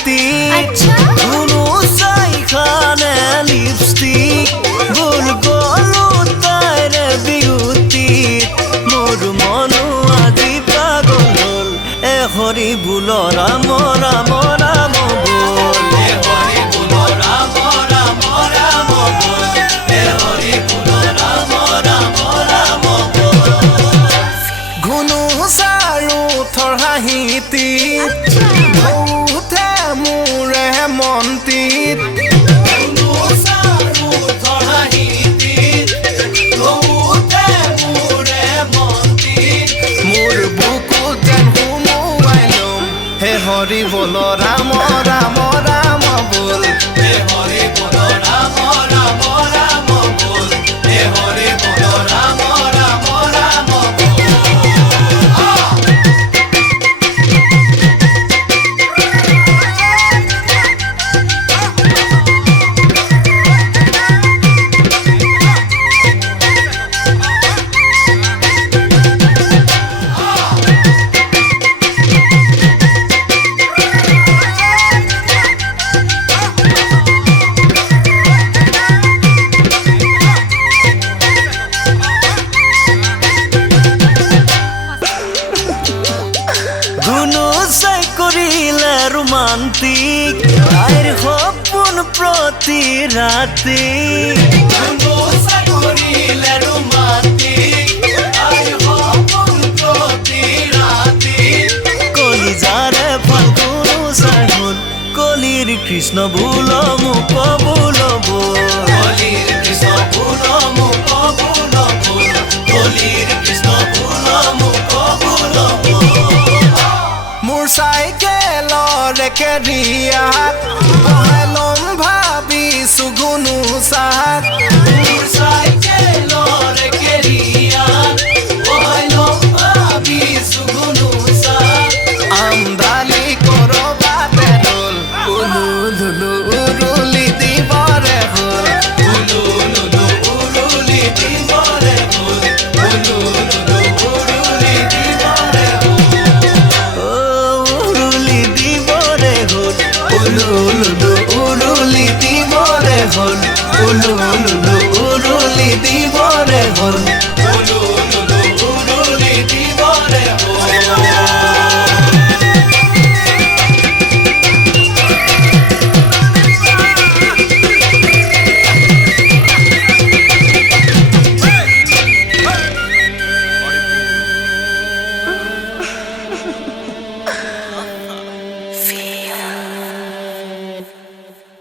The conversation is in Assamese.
হাঁহিতি কোনো চাইখানে লিপষ্টিক ভুল গলো তাইৰে বিউটিত মোৰ মনো আজি পাগল হ'ল এ হৰি বোল ৰাম ৰাম ৰাম বল এ হৰি বোল ৰাম ৰাম ৰাম বল এ হৰি বোল ৰাম ৰাম ৰাম বল ঘুনু চাৰো থৰ হাঁহিতি উঠে মোৰে মন্তিত ঘুনু চাৰো থৰ হাঁহিতি উঠে মোৰে মন্তিত মোৰ বুকু যেন সুমুৱাই লম হে হৰি বল ৰাম ৰাম ৰাম বল হে হৰি বল ৰাম ৰাম ৰাম বল হে হৰি বল ৰাম ৰাম ৰাম বল ধুনু চাই কৰিলে ৰোমান্টিক আইৰ সপোন প্ৰতি ৰাতি ধুনু চাই কৰিলে ৰোমান্টিক আইৰ সপোন প্ৰতি ৰাতি কলিজাৰে ফাল্গুনো চাই হ'ল কলিৰ কৃষ্ণ বোল মোক বোল বল কলিৰ কৃষ্ণ বোল মোক বোল বল কলিৰ কৃষ্ণ বোল মোক বোল বল মোৰ চাইকেলৰ কেৰিয়াত বহাই ল'ম ভাবিছোঁ ঘুনু চাক